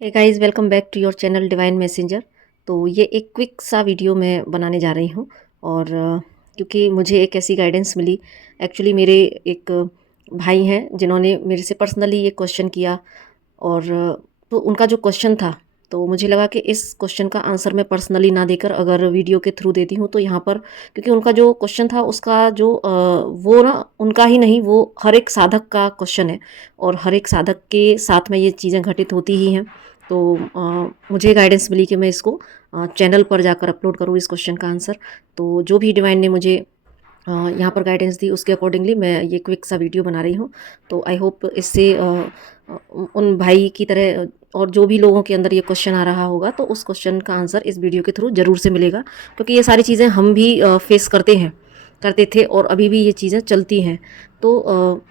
Hey guys, welcome back to your channel divine messenger. तो ये एक क्विक सा वीडियो मैं बनाने जा रही हूँ। और क्योंकि मुझे एक ऐसी गाइडेंस मिली। एक्चुअली मेरे एक भाई हैं जिन्होंने मेरे से पर्सनली ये क्वेश्चन किया। और तो उनका जो क्वेश्चन था, तो मुझे लगा कि इस क्वेश्चन का आंसर मैं पर्सनली ना देकर अगर वीडियो के थ्रू देती हूँ तो यहाँ पर, क्योंकि उनका जो क्वेश्चन था उसका जो वो ना उनका ही नहीं, वो हर एक साधक का क्वेश्चन है। और हर एक साधक के साथ में ये चीज़ें घटित होती ही हैं। तो मुझे गाइडेंस मिली कि मैं इसको चैनल पर जाकर अपलोड करूँ इस क्वेश्चन का आंसर। तो जो भी डिवाइन ने मुझे यहाँ पर गाइडेंस दी उसके अकॉर्डिंगली मैं ये क्विक सा वीडियो बना रही हूँ। तो आई होप इससे उन भाई की तरह और जो भी लोगों के अंदर ये क्वेश्चन आ रहा होगा तो उस क्वेश्चन का आंसर इस वीडियो के थ्रू ज़रूर से मिलेगा, क्योंकि ये सारी चीज़ें हम भी फेस करते थे और अभी भी ये चीज़ें चलती हैं। तो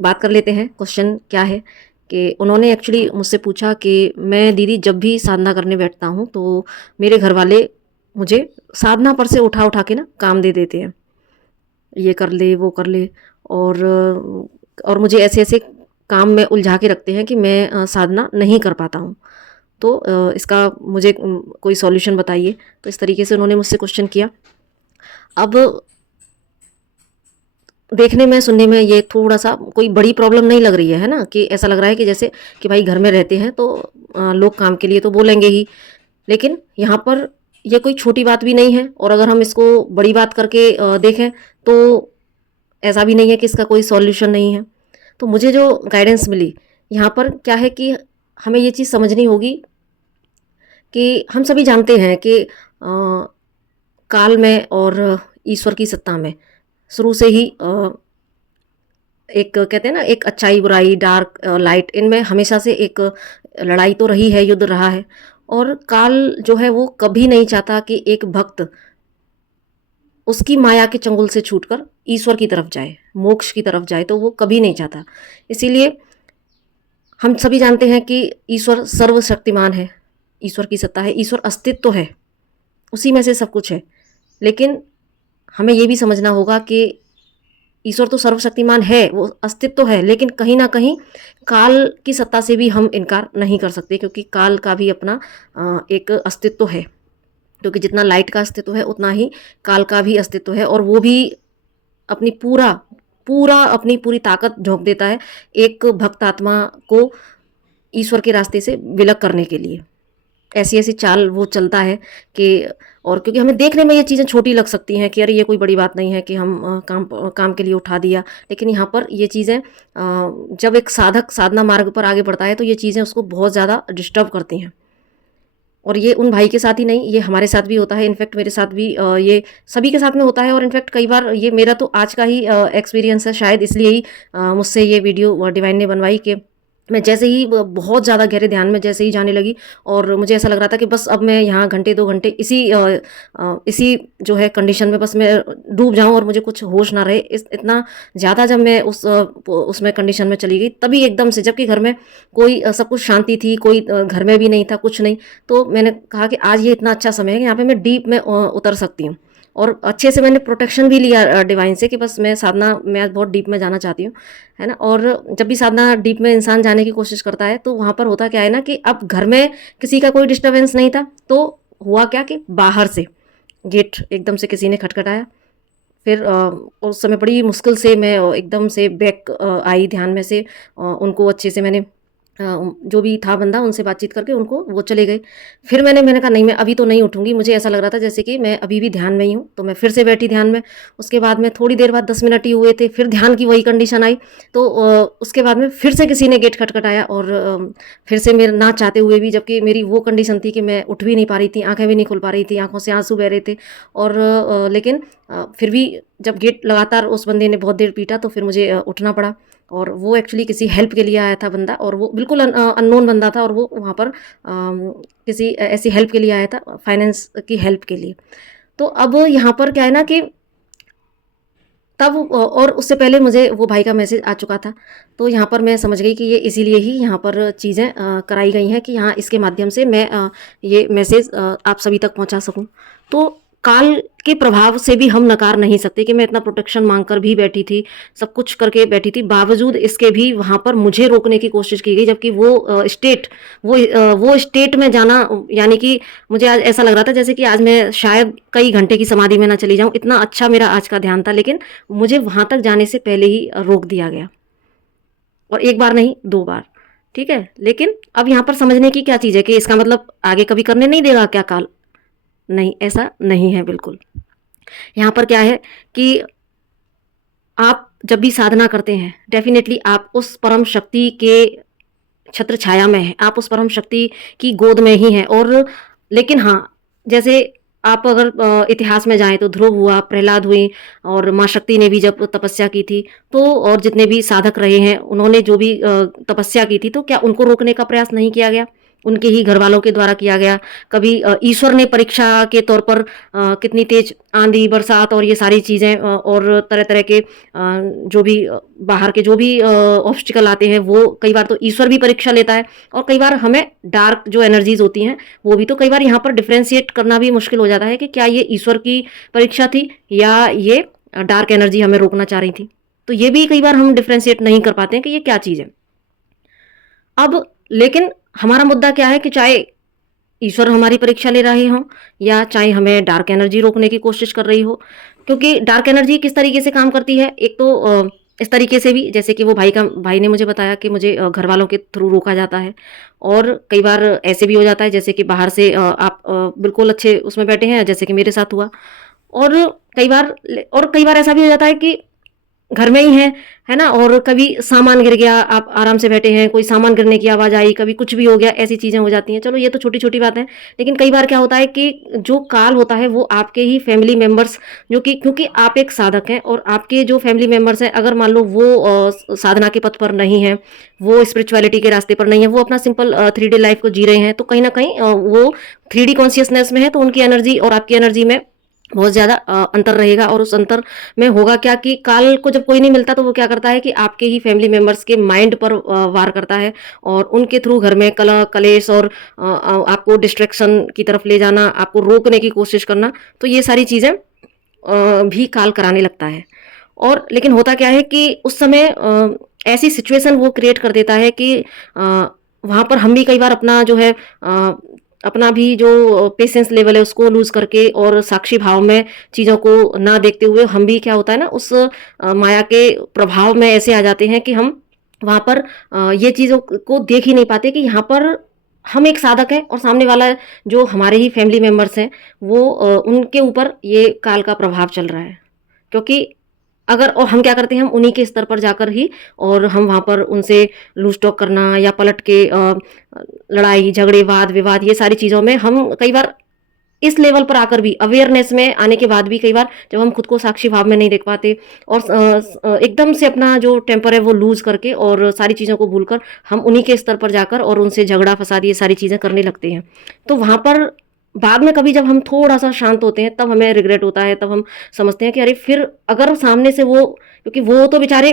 बात कर लेते हैं क्वेश्चन क्या है। कि उन्होंने एक्चुअली मुझसे पूछा कि मैं दीदी जब भी साधना करने बैठता हूँ तो मेरे घर वाले मुझे साधना पर से उठा उठा के ना काम दे देते हैं, ये कर ले वो कर ले। और मुझे ऐसे ऐसे काम में उलझा के रखते हैं कि मैं साधना नहीं कर पाता हूँ। तो इसका मुझे कोई सॉल्यूशन बताइए। तो इस तरीके से उन्होंने मुझसे क्वेश्चन किया। अब देखने में सुनने में ये थोड़ा सा कोई बड़ी प्रॉब्लम नहीं लग रही है ना, कि ऐसा लग रहा है कि जैसे कि भाई घर में रहते हैं तो लोग काम के लिए तो बोलेंगे ही। लेकिन यहाँ पर ये कोई छोटी बात भी नहीं है, और अगर हम इसको बड़ी बात करके देखें तो ऐसा भी नहीं है कि इसका कोई सॉल्यूशन नहीं है। तो मुझे जो गाइडेंस मिली यहाँ पर क्या है कि हमें ये चीज़ समझनी होगी कि हम सभी जानते हैं कि काल में और ईश्वर की सत्ता में शुरू से ही एक कहते हैं ना, एक अच्छाई बुराई, डार्क लाइट, इनमें हमेशा से एक लड़ाई तो रही है, युद्ध रहा है। और काल जो है वो कभी नहीं चाहता कि एक भक्त उसकी माया के चंगुल से छूटकर ईश्वर की तरफ जाए, मोक्ष की तरफ जाए, तो वो कभी नहीं चाहता। इसीलिए हम सभी जानते हैं कि ईश्वर सर्वशक्तिमान है, ईश्वर की सत्ता है, ईश्वर अस्तित्व है, उसी में से सब कुछ है। लेकिन हमें ये भी समझना होगा कि ईश्वर तो सर्वशक्तिमान है, वो अस्तित्व है, लेकिन कहीं ना कहीं काल की सत्ता से भी हम इनकार नहीं कर सकते, क्योंकि काल का भी अपना एक अस्तित्व है। क्योंकि जितना लाइट का अस्तित्व है उतना ही काल का भी अस्तित्व है, और वो भी अपनी पूरा पूरा अपनी पूरी ताकत झोंक देता है एक भक्त आत्मा को ईश्वर के रास्ते से विलग करने के लिए। ऐसी ऐसी चाल वो चलता है कि, और क्योंकि हमें देखने में ये चीज़ें छोटी लग सकती हैं कि अरे ये कोई बड़ी बात नहीं है कि हम काम के लिए उठा दिया। लेकिन यहाँ पर ये चीज़ें जब एक साधक साधना मार्ग पर आगे बढ़ता है तो ये चीज़ें उसको बहुत ज़्यादा डिस्टर्ब करती हैं। और ये उन भाई के साथ ही नहीं, ये हमारे साथ भी होता है। इनफैक्ट मेरे साथ भी ये सभी के साथ में होता है। और इनफैक्ट कई बार ये मेरा तो आज का ही एक्सपीरियंस है, शायद इसलिए ही मुझसे ये वीडियो डिवाइन ने बनवाई। कि मैं जैसे ही बहुत ज़्यादा गहरे ध्यान में जैसे ही जाने लगी, और मुझे ऐसा लग रहा था कि बस अब मैं यहाँ घंटे 2 घंटे इसी जो है कंडीशन में बस मैं डूब जाऊँ और मुझे कुछ होश ना रहे। इतना ज़्यादा जब मैं उसमें कंडीशन में चली गई, तभी एकदम से, जबकि घर में कोई सब कुछ शांति थी, कोई घर में भी नहीं था, कुछ नहीं। तो मैंने कहा कि आज ये इतना अच्छा समय है कि यहाँ पे मैं डीप में उतर सकती हूँ। और अच्छे से मैंने प्रोटेक्शन भी लिया डिवाइन से कि बस मैं साधना, मैं आज बहुत डीप में जाना चाहती हूँ, है ना। और जब भी साधना डीप में इंसान जाने की कोशिश करता है तो वहाँ पर होता क्या है ना, कि अब घर में किसी का कोई डिस्टर्बेंस नहीं था। तो हुआ क्या कि बाहर से गेट एकदम से किसी ने खटखटाया। फिर उस समय बड़ी मुश्किल से मैं एकदम से बैक आई ध्यान में से। उनको अच्छे से मैंने जो भी था बंदा, उनसे बातचीत करके उनको वो चले गए। फिर मैंने कहा नहीं, मैं अभी तो नहीं उठूंगी। मुझे ऐसा लग रहा था जैसे कि मैं अभी भी ध्यान में ही हूँ। तो मैं फिर से बैठी ध्यान में। उसके बाद में थोड़ी देर बाद 10 मिनट ही हुए थे, फिर ध्यान की वही कंडीशन आई। तो उसके बाद में फिर से किसी ने गेट खटखटाया, और फिर से मेरे ना चाहते हुए भी, जबकि मेरी वो कंडीशन थी कि मैं उठ भी नहीं पा रही थी, आंखें भी नहीं खुल पा रही थी, आंखों से आंसू बह रहे थे। और लेकिन फिर भी जब गेट लगातार उस बंदे ने बहुत देर पीटा तो फिर मुझे उठना पड़ा। और वो एक्चुअली किसी हेल्प के लिए आया था बंदा, और वो बिल्कुल अननोन बंदा था, और वो वहाँ पर किसी ऐसी हेल्प के लिए आया था, फाइनेंस की हेल्प के लिए। तो अब यहाँ पर क्या है ना कि तब और उससे पहले मुझे वो भाई का मैसेज आ चुका था। तो यहाँ पर मैं समझ गई कि ये इसीलिए ही यहाँ पर चीज़ें कराई गई हैं कि यहाँ इसके माध्यम से मैं ये मैसेज आप सभी तक पहुँचा सकूँ। तो काल के प्रभाव से भी हम नकार नहीं सकते कि मैं इतना प्रोटेक्शन मांग कर भी बैठी थी, सब कुछ करके बैठी थी, बावजूद इसके भी वहाँ पर मुझे रोकने की कोशिश की गई, जबकि वो स्टेट में जाना, यानी कि मुझे आज ऐसा लग रहा था जैसे कि आज मैं शायद कई घंटे की समाधि में ना चली जाऊँ, इतना अच्छा मेरा आज का ध्यान था, लेकिन मुझे वहाँ तक जाने से पहले ही रोक दिया गया, और एक बार नहीं 2 बार, ठीक है। लेकिन अब यहाँ पर समझने की क्या चीज़ है कि इसका मतलब आगे कभी करने नहीं देगा क्या काल? नहीं, ऐसा नहीं है बिल्कुल। यहाँ पर क्या है कि आप जब भी साधना करते हैं, डेफ़िनेटली आप उस परम शक्ति के छत्र छाया में हैं, आप उस परम शक्ति की गोद में ही हैं। और लेकिन हाँ, जैसे आप अगर इतिहास में जाएँ तो ध्रुव हुआ, प्रहलाद हुई, और माँ शक्ति ने भी जब तपस्या की थी, तो और जितने भी साधक रहे हैं, उन्होंने जो भी तपस्या की थी, तो क्या उनको रोकने का प्रयास नहीं किया गया? उनके ही घरवालों के द्वारा किया गया। कभी ईश्वर ने परीक्षा के तौर पर कितनी तेज़ आंधी, बरसात और ये सारी चीज़ें, और तरह-तरह के जो भी बाहर के जो भी ऑब्स्टिकल आते हैं, वो कई बार तो ईश्वर भी परीक्षा लेता है, और कई बार हमें डार्क जो एनर्जीज़ होती हैं, वो भी। तो कई बार यहाँ पर डिफरेंशिएट करना भी मुश्किल हो जाता है कि क्या ये ईश्वर की परीक्षा थी, या ये डार्क एनर्जी हमें रोकना चाह रही थी। तो ये भी कई बार हम डिफरेंशिएट नहीं कर पाते हैं कि ये क्या चीज़ है। अब लेकिन हमारा मुद्दा क्या है कि चाहे ईश्वर हमारी परीक्षा ले रहे हों, या चाहे हमें डार्क एनर्जी रोकने की कोशिश कर रही हो, क्योंकि डार्क एनर्जी किस तरीके से काम करती है, एक तो इस तरीके से भी, जैसे कि वो भाई ने मुझे बताया कि मुझे घर वालों के थ्रू रोका जाता है, और कई बार ऐसे भी हो जाता है जैसे कि बाहर से आप बिल्कुल अच्छे उसमें बैठे हैं, जैसे कि मेरे साथ हुआ। और कई बार ऐसा भी हो जाता है कि घर में ही हैं, है ना? और कभी सामान गिर गया, आप आराम से बैठे हैं, कोई सामान गिरने की आवाज़ आई, कभी कुछ भी हो गया, ऐसी चीज़ें हो जाती हैं। चलो ये तो छोटी-छोटी बात है, लेकिन कई बार क्या होता है कि जो काल होता है वो आपके ही फैमिली मेंबर्स, जो कि क्योंकि आप एक साधक हैं, और आपके जो फैमिली मेंबर्स हैं, अगर मान लो वो साधना के पथ पर नहीं हैं, वो स्पिरिचुअलिटी के रास्ते पर नहीं है, वो अपना सिंपल 3D लाइफ़ को जी रहे हैं, तो कहीं न कहीं वो 3D कॉन्शियसनेस में है, तो उनकी एनर्जी और आपकी एनर्जी में बहुत ज़्यादा अंतर रहेगा। और उस अंतर में होगा क्या कि काल को जब कोई नहीं मिलता, तो वो क्या करता है कि आपके ही फैमिली मेंबर्स के माइंड पर वार करता है, और उनके थ्रू घर में कलह कलेश और आपको डिस्ट्रैक्शन की तरफ ले जाना, आपको रोकने की कोशिश करना, तो ये सारी चीज़ें भी काल कराने लगता है। और लेकिन होता क्या है कि उस समय ऐसी सिचुएशन वो क्रिएट कर देता है कि वहाँ पर हम भी कई बार अपना जो है अपना भी जो पेशेंस लेवल है उसको लूज़ करके, और साक्षी भाव में चीज़ों को ना देखते हुए, हम भी क्या होता है ना, उस माया के प्रभाव में ऐसे आ जाते हैं कि हम वहाँ पर ये चीज़ों को देख ही नहीं पाते कि यहाँ पर हम एक साधक हैं, और सामने वाला जो हमारे ही फैमिली मेंबर्स हैं, वो उनके ऊपर ये काल का प्रभाव चल रहा है। क्योंकि अगर और हम क्या करते हैं, हम उन्हीं के स्तर पर जाकर ही, और हम वहाँ पर उनसे लूज़ टॉक करना, या पलट के लड़ाई झगड़े वाद विवाद, ये सारी चीज़ों में हम कई बार इस लेवल पर आकर भी, अवेयरनेस में आने के बाद भी, कई बार जब हम खुद को साक्षी भाव में नहीं देख पाते, और एकदम से अपना जो टेम्पर है वो लूज़ करके, और सारी चीज़ों को भूलकर हम उन्हीं के स्तर पर जाकर और उनसे झगड़ा फसाद ये सारी चीज़ें करने लगते हैं। तो वहाँ पर बाद में कभी जब हम थोड़ा-सा शांत होते हैं, तब हमें रिग्रेट होता है, तब हम समझते हैं कि अरे फिर अगर सामने से वो, क्योंकि वो तो बेचारे,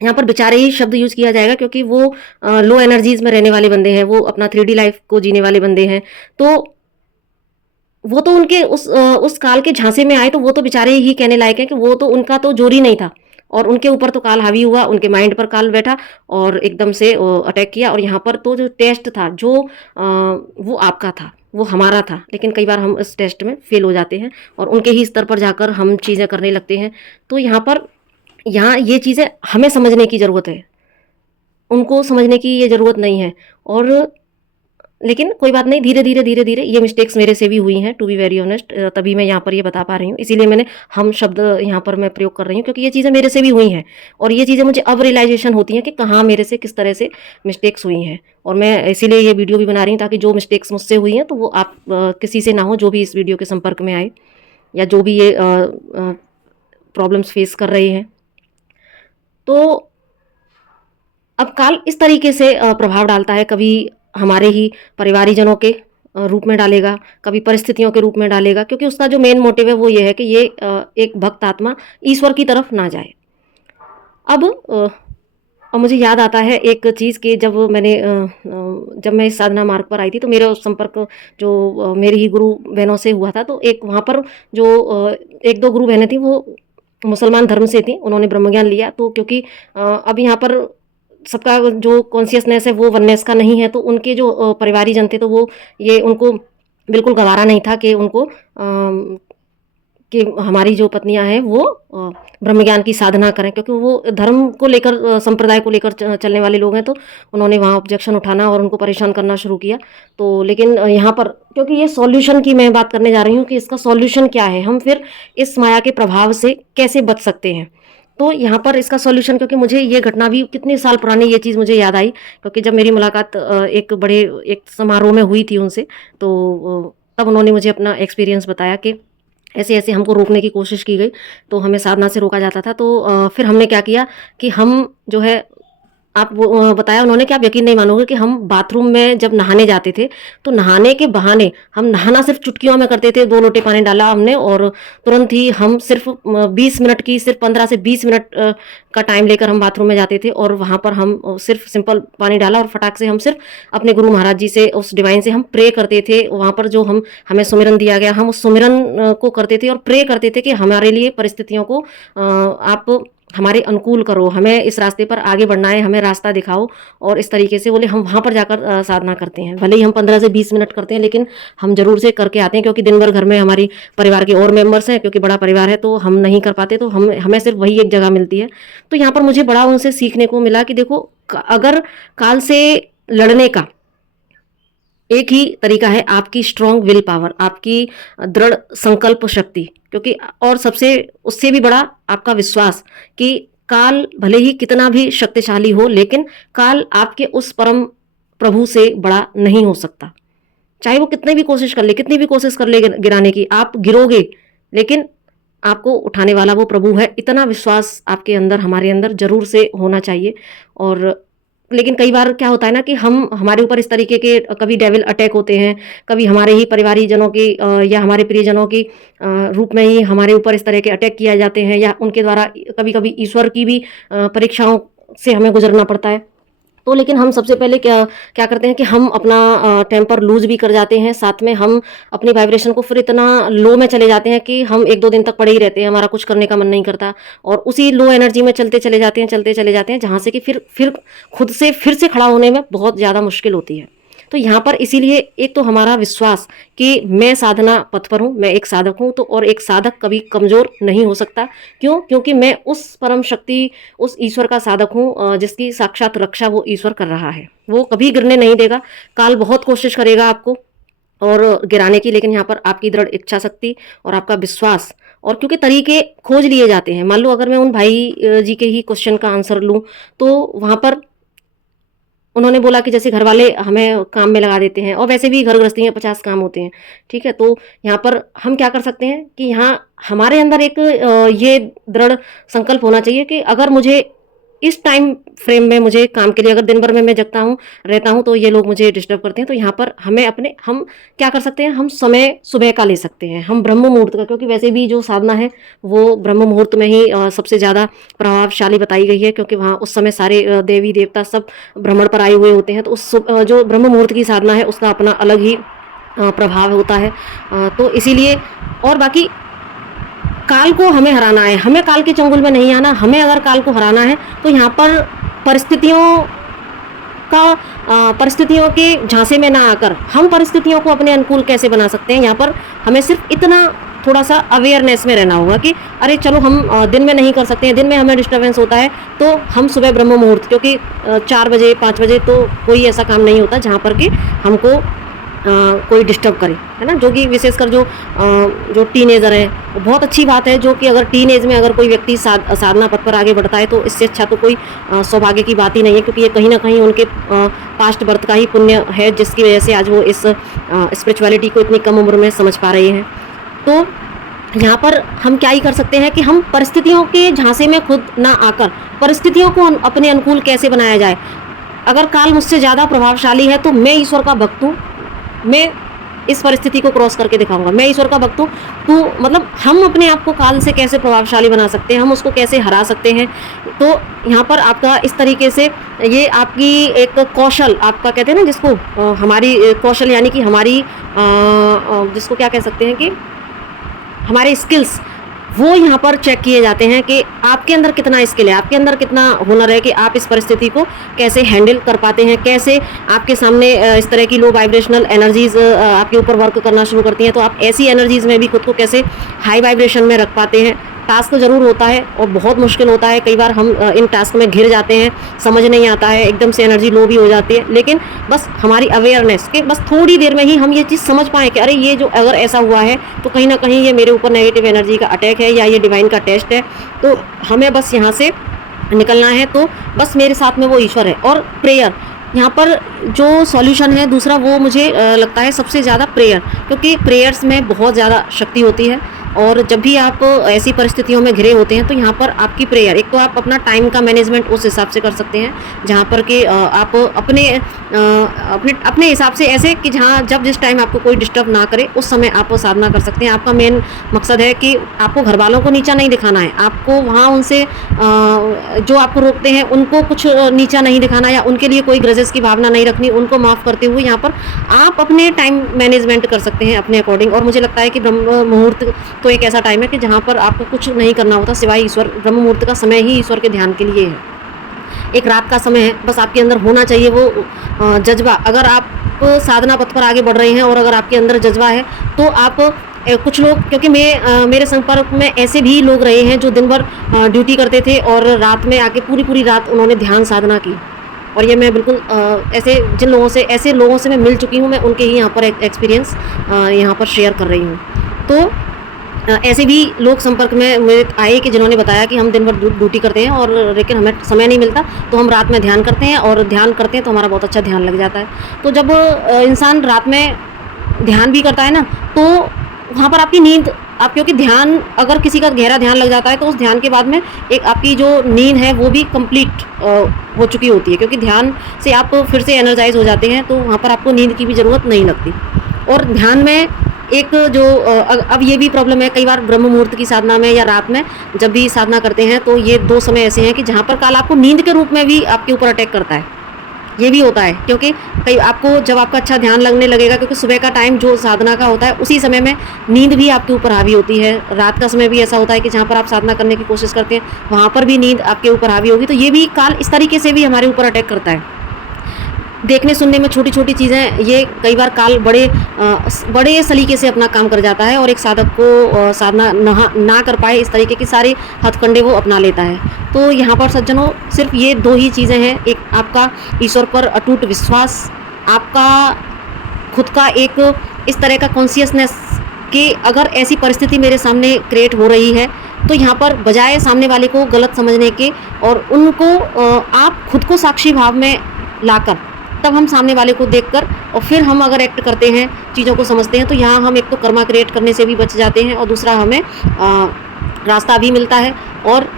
यहाँ पर बेचारे ही शब्द यूज़ किया जाएगा, क्योंकि वो लो एनर्जीज़ में रहने वाले बंदे हैं, वो अपना 3D लाइफ़ को जीने वाले बंदे हैं। तो वो तो उनके उस काल के झांसे में आए, तो वो तो बेचारे ही कहने लायक हैं कि वो तो, उनका तो ज़ोर ही नहीं था, और उनके ऊपर तो काल हावी हुआ, उनके माइंड पर काल बैठा, और एकदम से अटैक किया। और यहाँ पर तो जो टेस्ट था, जो वो आपका था, वो हमारा था, लेकिन कई बार हम इस टेस्ट में फ़ेल हो जाते हैं, और उनके ही स्तर पर जाकर हम चीज़ें करने लगते हैं। तो यहाँ ये चीज़ें हमें समझने की ज़रूरत है, उनको समझने की ये ज़रूरत नहीं है। और लेकिन कोई बात नहीं, धीरे-धीरे ये मिस्टेक्स मेरे से भी हुई हैं, टू बी वेरी ऑनेस्ट, तभी मैं यहाँ पर ये बता पा रही हूँ। इसीलिए मैंने हम शब्द यहाँ पर मैं प्रयोग कर रही हूँ, क्योंकि ये चीज़ें मेरे से भी हुई हैं, और ये चीज़ें मुझे अब रियलाइज़ेशन होती हैं कि कहाँ मेरे से किस तरह से मिस्टेक्स हुई हैं। और मैं इसीलिए ये वीडियो भी बना रही हूँ, ताकि जो मिस्टेक्स मुझसे हुई हैं, तो वो आप किसी से ना हो, जो भी इस वीडियो के संपर्क में आए, या जो भी ये प्रॉब्लम्स फेस कर रहे हैं। तो अब काल इस तरीके से प्रभाव डालता है, कभी हमारे ही परिवारीजनों के रूप में डालेगा, कभी परिस्थितियों के रूप में डालेगा, क्योंकि उसका जो मेन मोटिव है वो ये है कि ये एक भक्त आत्मा ईश्वर की तरफ ना जाए। अब और मुझे याद आता है एक चीज़ कि जब मैं इस साधना मार्ग पर आई थी तो मेरा संपर्क जो मेरी ही गुरु बहनों से हुआ था। तो एक वहाँ पर जो 1-2 गुरु बहनें थीं वो मुसलमान धर्म से थीं, उन्होंने ब्रह्मज्ञान लिया। तो क्योंकि अब यहाँ पर सबका जो कॉन्शियसनेस है वो वननेस का नहीं है, तो उनके जो परिवारीजन थे तो वो ये उनको बिल्कुल गवारा नहीं था कि कि हमारी जो पत्नियां हैं वो ब्रह्मज्ञान की साधना करें, क्योंकि वो धर्म को लेकर संप्रदाय को लेकर चलने वाले लोग हैं। तो उन्होंने वहाँ ऑब्जेक्शन उठाना और उनको परेशान करना शुरू किया। तो लेकिन यहाँ पर क्योंकि ये सॉल्यूशन की मैं बात करने जा रही हूँ कि इसका सॉल्यूशन क्या है, हम फिर इस माया के प्रभाव से कैसे बच सकते हैं। तो यहाँ पर इसका सॉल्यूशन, क्योंकि मुझे ये घटना भी कितने साल पुरानी ये चीज़ मुझे याद आई, क्योंकि जब मेरी मुलाकात एक समारोह में हुई थी उनसे, तो तब उन्होंने मुझे अपना एक्सपीरियंस बताया कि ऐसे-ऐसे हमको रोकने की कोशिश की गई, तो हमें साधना से रोका जाता था। तो फिर हमने क्या किया कि हम जो है बताया उन्होंने कि आप यकीन नहीं मानोगे कि हम बाथरूम में जब नहाने जाते थे, तो नहाने के बहाने हम नहाना सिर्फ़ चुटकियों में करते थे। 2 लोटे पानी डाला हमने और तुरंत ही हम सिर्फ़ 20 मिनट की, सिर्फ़ 15 से 20 मिनट का टाइम लेकर हम बाथरूम में जाते थे और वहाँ पर हम सिर्फ़ सिंपल पानी डाला और फटाक से हम सिर्फ़ अपने गुरु महाराज जी से, उस डिवाइन से हम प्रे करते थे। वहाँ पर जो हमें सुमिरन दिया गया, हम उस सुमिरन को करते थे और प्रे करते थे कि हमारे लिए परिस्थितियों को आप हमारे अनुकूल करो, हमें इस रास्ते पर आगे बढ़ना है, हमें रास्ता दिखाओ। और इस तरीके से बोले हम वहाँ पर जाकर साधना करते हैं। भले ही हम 15 से 20 मिनट करते हैं, लेकिन हम ज़रूर से करके आते हैं, क्योंकि दिन भर घर में हमारी परिवार के और मेंबर्स हैं, क्योंकि बड़ा परिवार है तो हम नहीं कर पाते, तो हमें सिर्फ वही एक जगह मिलती है। तो यहाँ पर मुझे बड़ा उनसे सीखने को मिला कि देखो, अगर काल से लड़ने का एक ही तरीका है, आपकी स्ट्रॉन्ग विल पावर, आपकी दृढ़ संकल्प शक्ति, क्योंकि और सबसे उससे भी बड़ा आपका विश्वास कि काल भले ही कितना भी शक्तिशाली हो, लेकिन काल आपके उस परम प्रभु से बड़ा नहीं हो सकता। चाहे वो कितने भी कोशिश कर ले, कितनी भी कोशिश कर ले गिराने की, आप गिरोगे लेकिन आपको उठाने वाला वो प्रभु है। इतना विश्वास आपके अंदर, हमारे अंदर ज़रूर से होना चाहिए। और लेकिन कई बार क्या होता है ना कि हमारे ऊपर इस तरीके के कभी डेविल अटैक होते हैं, कभी हमारे ही परिवारीजनों की या हमारे प्रियजनों की रूप में ही हमारे ऊपर इस तरह के अटैक किए जाते हैं, या उनके द्वारा कभी-कभी ईश्वर की भी परीक्षाओं से हमें गुजरना पड़ता है। तो लेकिन हम सबसे पहले क्या क्या करते हैं कि हम अपना टेम्पर लूज़ भी कर जाते हैं, साथ में हम अपनी वाइब्रेशन को फिर इतना लो में चले जाते हैं कि हम 1-2 दिन तक पड़े ही रहते हैं, हमारा कुछ करने का मन नहीं करता और उसी लो एनर्जी में चलते चले जाते हैं, जहाँ से कि फिर खुद से फिर से खड़ा होने में बहुत ज़्यादा मुश्किल होती है। तो यहाँ पर इसीलिए एक तो हमारा विश्वास कि मैं साधना पथ पर हूँ, मैं एक साधक हूँ, तो और एक साधक कभी कमज़ोर नहीं हो सकता। क्यों? क्योंकि मैं उस परम शक्ति, उस ईश्वर का साधक हूँ जिसकी साक्षात रक्षा वो ईश्वर कर रहा है। वो कभी गिरने नहीं देगा। काल बहुत कोशिश करेगा आपको और गिराने की, लेकिन यहाँ पर आपकी दृढ़ इच्छा शक्ति और आपका विश्वास, और क्योंकि तरीके खोज लिए जाते हैं। मान लो अगर मैं उन भाई जी के ही क्वेश्चन का आंसर लूँ, तो वहाँ पर उन्होंने बोला कि जैसे घर वाले हमें काम में लगा देते हैं और वैसे भी घर गृहस्थी में 50 काम होते हैं, ठीक है? तो यहाँ पर हम क्या कर सकते हैं कि यहाँ हमारे अंदर एक ये दृढ़ संकल्प होना चाहिए कि अगर मुझे इस टाइम फ्रेम में मुझे काम के लिए, अगर दिन भर में मैं जगता हूँ, रहता हूँ, तो ये लोग मुझे डिस्टर्ब करते हैं, तो यहाँ पर हम क्या कर सकते हैं, हम समय सुबह का ले सकते हैं, हम ब्रह्म मुहूर्त का, क्योंकि वैसे भी जो साधना है वो ब्रह्म मुहूर्त में ही सबसे ज़्यादा प्रभावशाली बताई गई है, क्योंकि वहाँ उस समय सारे देवी देवता सब भ्रमण पर आए हुए होते हैं। तो जो ब्रह्म मुहूर्त की साधना है उसका अपना अलग ही प्रभाव होता है। तो इसीलिए, और बाकी काल को हमें हराना है, हमें काल के चंगुल में नहीं आना। हमें अगर काल को हराना है तो यहाँ पर परिस्थितियों के झांसे में ना आकर हम परिस्थितियों को अपने अनुकूल कैसे बना सकते हैं। यहाँ पर हमें सिर्फ इतना थोड़ा सा अवेयरनेस में रहना होगा कि अरे चलो हम दिन में नहीं कर सकते हैं, दिन में हमें डिस्टर्बेंस होता है, तो हम सुबह ब्रह्म मुहूर्त, क्योंकि 4 बजे 5 बजे तो कोई ऐसा काम नहीं होता जहाँ पर कि हमको कोई डिस्टर्ब करे, है ना? जो कि विशेषकर जो टीनेजर हैं, वो बहुत अच्छी बात है, जो कि अगर टीनेज में अगर कोई व्यक्ति साधना पथ पर आगे बढ़ता है तो इससे अच्छा तो कोई सौभाग्य की बात ही नहीं है, क्योंकि ये कहीं ना कहीं उनके पास्ट बर्थ का ही पुण्य है, जिसकी वजह से आज वो इस स्पिरिचुअलिटी को इतनी कम उम्र में समझ पा रहे हैं। तो यहाँ पर हम क्या ही कर सकते हैं कि हम परिस्थितियों के झांसे में खुद ना आकर परिस्थितियों को अपने अनुकूल कैसे बनाया जाए। अगर काल मुझसे ज़्यादा प्रभावशाली है तो मैं ईश्वर का भक्त हूँ, मैं इस परिस्थिति को क्रॉस करके दिखाऊंगा। मैं ईश्वर का भक्त हूँ। तो मतलब हम अपने आप को काल से कैसे प्रभावशाली बना सकते हैं, हम उसको कैसे हरा सकते हैं। तो यहाँ पर आपका इस तरीके से ये आपकी एक कौशल, आपका कहते हैं ना जिसको हमारी कौशल यानी कि हमारी जिसको क्या कह सकते हैं कि हमारे स्किल्स, वो यहाँ पर चेक किए जाते हैं कि आपके अंदर कितना स्किल है, आपके अंदर कितना हुनर है कि आप इस परिस्थिति को कैसे हैंडल कर पाते हैं, कैसे आपके सामने इस तरह की लो वाइब्रेशनल एनर्जीज आपके ऊपर वर्क करना शुरू करती हैं, तो आप ऐसी एनर्जीज में भी खुद को कैसे हाई वाइब्रेशन में रख पाते हैं। टास्क ज़रूर होता है और बहुत मुश्किल होता है, कई बार हम इन टास्क में घिर जाते हैं, समझ नहीं आता है, एकदम से एनर्जी लो भी हो जाती है, लेकिन बस हमारी अवेयरनेस के बस थोड़ी देर में ही हम ये चीज़ समझ पाएँ कि अरे ये जो अगर ऐसा हुआ है तो कहीं ना कहीं ये मेरे ऊपर नेगेटिव एनर्जी का अटैक है या ये डिवाइन का टेस्ट है, तो हमें बस यहाँ से निकलना है। तो बस मेरे साथ में वो ईश्वर है। और प्रेयर, यहाँ पर जो सॉल्यूशन है दूसरा, वो मुझे लगता है सबसे ज़्यादा प्रेयर, क्योंकि प्रेयर्स में बहुत ज़्यादा शक्ति होती है। और जब भी आप ऐसी परिस्थितियों में घिरे होते हैं तो यहाँ पर आपकी प्रेयर, एक तो आप अपना टाइम का मैनेजमेंट उस हिसाब से कर सकते हैं जहाँ पर कि आप अपने हिसाब से ऐसे कि जहाँ जब जिस टाइम आपको कोई डिस्टर्ब ना करे उस समय आप साधना कर सकते हैं। आपका मेन मकसद है कि आपको घर वालों को नीचा नहीं दिखाना है, आपको वहाँ उनसे जो आपको रोकते हैं उनको कुछ नीचा नहीं दिखाना या उनके लिए कोई ग्रजेस की भावना नहीं रखनी, उनको माफ़ करते हुए यहाँ पर आप अपने टाइम मैनेजमेंट कर सकते हैं अपने अकॉर्डिंग। और मुझे लगता है कि ब्रह्म मुहूर्त तो एक ऐसा टाइम है कि जहाँ पर आपको कुछ नहीं करना होता सिवाय ईश्वर, ब्रह्म मुहूर्त का समय ही ईश्वर के ध्यान के लिए है। एक रात का समय है, बस आपके अंदर होना चाहिए वो जज्बा। अगर आप साधना पथ पर आगे बढ़ रहे हैं और अगर आपके अंदर जज्बा है तो आप कुछ लोग, क्योंकि मेरे संपर्क में ऐसे भी लोग रहे हैं जो दिन भर ड्यूटी करते थे और रात में आके पूरी रात उन्होंने ध्यान साधना की। और ये मैं बिल्कुल ऐसे लोगों से मैं मिल चुकी हूँ, मैं उनके ही यहाँ पर एक्सपीरियंस यहाँ पर शेयर कर रही हूँ। तो ऐसे भी लोग संपर्क में मेरे आए कि जिन्होंने बताया कि हम दिन भर ड्यूटी करते हैं और लेकिन हमें समय नहीं मिलता, तो हम रात में ध्यान करते हैं और ध्यान करते हैं तो हमारा बहुत अच्छा ध्यान लग जाता है। तो जब इंसान रात में ध्यान भी करता है ना, तो वहाँ पर आपकी नींद, आप क्योंकि ध्यान, अगर किसी का गहरा ध्यान लग जाता है तो उस ध्यान के बाद में एक आपकी जो नींद है वो भी कंप्लीट हो चुकी होती है, क्योंकि ध्यान से आप फिर से एनर्जाइज हो जाते हैं, तो वहाँ पर आपको नींद की भी ज़रूरत नहीं लगती। और ध्यान में एक जो अब ये भी प्रॉब्लम है, कई बार ब्रह्म मुहूर्त की साधना में या रात में जब भी साधना करते हैं तो ये 2 समय ऐसे हैं कि जहाँ पर काल आपको नींद के रूप में भी आपके ऊपर अटैक करता है। ये भी होता है, क्योंकि कई आपको जब आपका अच्छा ध्यान लगने लगेगा, क्योंकि सुबह का टाइम जो साधना का होता है उसी समय में नींद भी आपके ऊपर हावी होती है। रात का समय भी ऐसा होता है कि जहाँ पर आप साधना करने की कोशिश करते हैं वहाँ पर भी नींद आपके ऊपर हावी होगी। तो ये भी काल इस तरीके से भी हमारे ऊपर अटैक करता है। देखने सुनने में छोटी छोटी चीज़ें, ये कई बार काल बड़े सलीके से अपना काम कर जाता है और एक साधक को साधना ना कर पाए इस तरीके की सारे हथकंडे वो अपना लेता है। तो यहाँ पर सज्जनों सिर्फ ये 2 ही चीज़ें हैं, एक आपका ईश्वर पर अटूट विश्वास, आपका खुद का एक इस तरह का कॉन्शियसनेस कि अगर ऐसी परिस्थिति मेरे सामने क्रिएट हो रही है तो यहाँ पर बजाय सामने वाले को गलत समझने के और उनको आप खुद को साक्षी भाव में लाकर तब हम सामने वाले को देखकर और फिर हम अगर एक्ट करते हैं, चीज़ों को समझते हैं, तो यहाँ हम एक तो कर्मा क्रिएट करने से भी बच जाते हैं और दूसरा हमें रास्ता भी मिलता है। और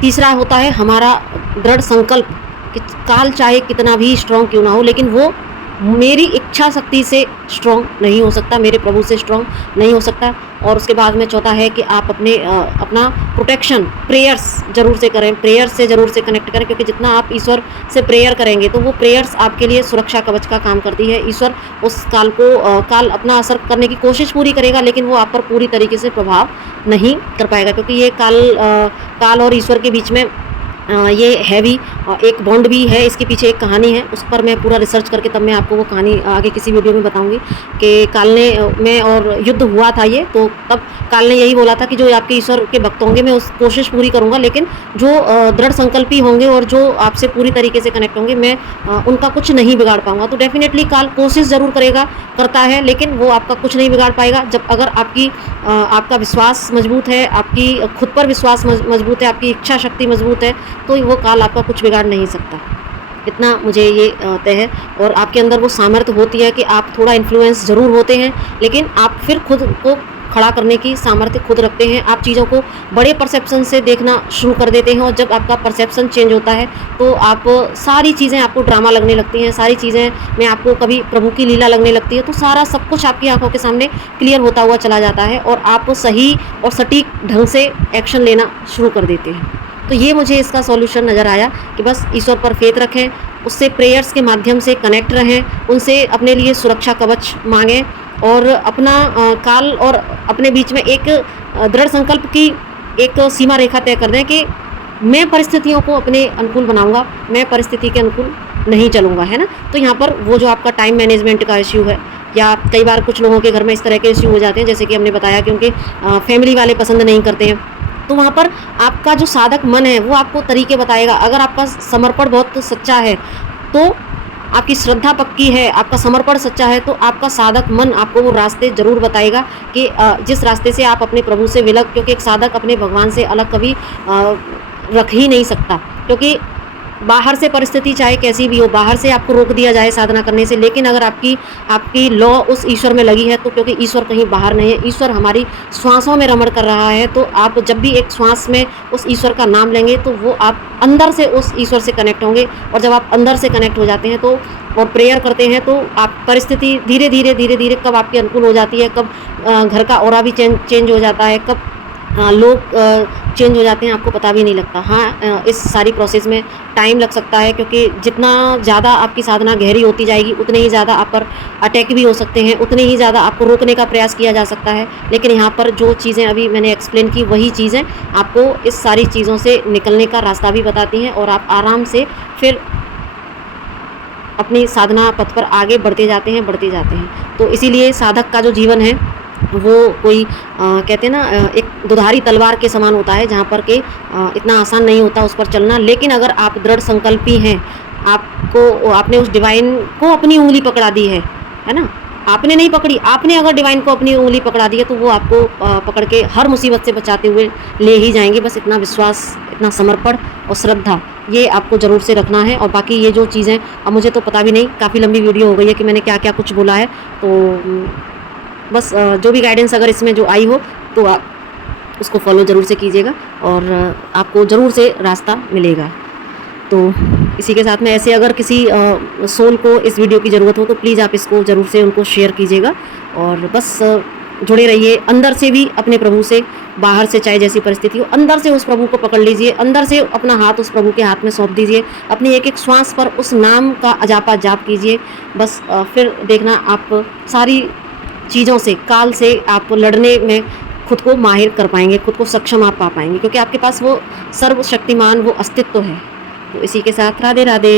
तीसरा होता है हमारा दृढ़ संकल्प कि काल चाहे कितना भी स्ट्रॉन्ग क्यों ना हो, लेकिन वो मेरी इच्छा शक्ति से स्ट्रॉन्ग नहीं हो सकता, मेरे प्रभु से स्ट्रॉन्ग नहीं हो सकता। और उसके बाद में चौथा है कि आप अपना प्रोटेक्शन प्रेयर्स ज़रूर से करें, प्रेयर से ज़रूर से कनेक्ट करें, क्योंकि जितना आप ईश्वर से प्रेयर करेंगे तो वो प्रेयर्स आपके लिए सुरक्षा कवच का काम करती है। ईश्वर उस काल अपना असर करने की कोशिश पूरी करेगा, लेकिन वो आप पर पूरी तरीके से प्रभाव नहीं कर पाएगा, क्योंकि ये काल और ईश्वर के बीच में ये है भी एक बॉन्ड भी है, इसके पीछे एक कहानी है, उस पर मैं पूरा रिसर्च करके तब मैं आपको वो कहानी आगे किसी वीडियो में बताऊंगी कि काल में और युद्ध हुआ था ये, तो तब काल ने यही बोला था कि जो आपके ईश्वर के भक्त होंगे मैं उस कोशिश पूरी करूंगा, लेकिन जो दृढ़ संकल्पी होंगे और जो आपसे पूरी तरीके से कनेक्ट होंगे मैं उनका कुछ नहीं बिगाड़ पाऊंगा। तो डेफिनेटली काल कोशिश ज़रूर करता है, लेकिन वो आपका कुछ नहीं बिगाड़ पाएगा जब अगर आपका विश्वास मजबूत है, आपकी खुद पर विश्वास मजबूत है, आपकी इच्छा शक्ति मजबूत है, तो वो काल आपका कुछ बिगाड़ नहीं सकता। इतना मुझे ये तय है। और आपके अंदर वो सामर्थ्य होती है कि आप थोड़ा इन्फ्लुएंस ज़रूर होते हैं, लेकिन आप फिर खुद को खड़ा करने की सामर्थ्य खुद रखते हैं। आप चीज़ों को बड़े परसेप्शन से देखना शुरू कर देते हैं और जब आपका परसेप्शन चेंज होता है तो आप सारी चीज़ें आपको ड्रामा लगने लगती हैं, सारी चीज़ें में आपको कभी प्रभु की लीला लगने लगती है, तो सारा सब कुछ आपकी आँखों के सामने क्लियर होता हुआ चला जाता है और आप सही और सटीक ढंग से एक्शन लेना शुरू कर देते हैं। तो ये मुझे इसका सॉल्यूशन नज़र आया कि बस ईश्वर पर फेथ रखें, उससे प्रेयर्स के माध्यम से कनेक्ट रहें, उनसे अपने लिए सुरक्षा कवच मांगें और अपना काल और अपने बीच में एक दृढ़ संकल्प की एक सीमा रेखा तय कर दें कि मैं परिस्थितियों को अपने अनुकूल बनाऊंगा, मैं परिस्थिति के अनुकूल नहीं चलूँगा, है ना। तो यहाँ पर वो जो आपका टाइम मैनेजमेंट का इश्यू है, या कई बार कुछ लोगों के घर में इस तरह के इश्यू हो जाते हैं, जैसे कि हमने बताया कि उनके फैमिली वाले पसंद नहीं करते हैं, तो वहाँ पर आपका जो साधक मन है वो आपको तरीके बताएगा। अगर आपका समर्पण बहुत सच्चा है, तो आपकी श्रद्धा पक्की है, आपका समर्पण सच्चा है, तो आपका साधक मन आपको वो रास्ते ज़रूर बताएगा कि जिस रास्ते से आप अपने प्रभु से विलग, क्योंकि एक साधक अपने भगवान से अलग कभी रख ही नहीं सकता, क्योंकि बाहर से परिस्थिति चाहे कैसी भी हो, बाहर से आपको रोक दिया जाए साधना करने से, लेकिन अगर आपकी लौ उस ईश्वर में लगी है, तो क्योंकि ईश्वर कहीं बाहर नहीं है, ईश्वर हमारी श्वासों में रमण कर रहा है, तो आप जब भी एक श्वास में उस ईश्वर का नाम लेंगे तो वो आप अंदर से उस ईश्वर से कनेक्ट होंगे, और जब आप अंदर से कनेक्ट हो जाते हैं तो और प्रेयर करते हैं, तो आप परिस्थिति धीरे धीरे कब आपके अनुकूल हो जाती है, कब घर का ऑरा भी चेंज हो जाता है, कब लोग चेंज हो जाते हैं, आपको पता भी नहीं लगता। हाँ, इस सारी प्रोसेस में टाइम लग सकता है, क्योंकि जितना ज़्यादा आपकी साधना गहरी होती जाएगी उतने ही ज़्यादा आप पर अटैक भी हो सकते हैं, उतने ही ज़्यादा आपको रोकने का प्रयास किया जा सकता है। लेकिन यहाँ पर जो चीज़ें अभी मैंने एक्सप्लेन की, वही चीज़ें आपको इस सारी चीज़ों से निकलने का रास्ता भी बताती हैं, और आप आराम से फिर अपनी साधना पथ पर आगे बढ़ते जाते हैं। तो इसीलिए साधक का जो जीवन है वो कोई कहते हैं ना, एक दुधारी तलवार के समान होता है, जहाँ पर के इतना आसान नहीं होता उस पर चलना। लेकिन अगर आप दृढ़ संकल्पी हैं, आपने उस डिवाइन को अपनी उंगली पकड़ा दी है ना, आपने नहीं पकड़ी, आपने अगर डिवाइन को अपनी उंगली पकड़ा दी है, तो वो आपको पकड़ के हर मुसीबत से बचाते हुए ले ही जाएंगे। बस इतना विश्वास, इतना समर्पण और श्रद्धा, ये आपको ज़रूर से रखना है। और बाकी ये जो चीज़ें, अब मुझे तो पता भी नहीं, काफ़ी लंबी वीडियो हो गई है कि मैंने क्या क्या कुछ बोला है, तो बस जो भी गाइडेंस अगर इसमें जो आई हो तो आप उसको फॉलो ज़रूर से कीजिएगा और आपको ज़रूर से रास्ता मिलेगा। तो इसी के साथ में ऐसे अगर किसी सोल को इस वीडियो की ज़रूरत हो तो प्लीज़ आप इसको ज़रूर से उनको शेयर कीजिएगा, और बस जुड़े रहिए अंदर से भी अपने प्रभु से, बाहर से चाहे जैसी परिस्थिति हो, अंदर से उस प्रभु को पकड़ लीजिए, अंदर से अपना हाथ उस प्रभु के हाथ में सौंप दीजिए, अपनी एक एक श्वास पर उस नाम का अजापा जाप कीजिए। बस फिर देखना आप सारी चीज़ों से, काल से आप लड़ने में खुद को माहिर कर पाएंगे, खुद को सक्षम आप पा पाएंगे, क्योंकि आपके पास वो सर्वशक्तिमान वो अस्तित्व है। तो इसी के साथ राधे राधे।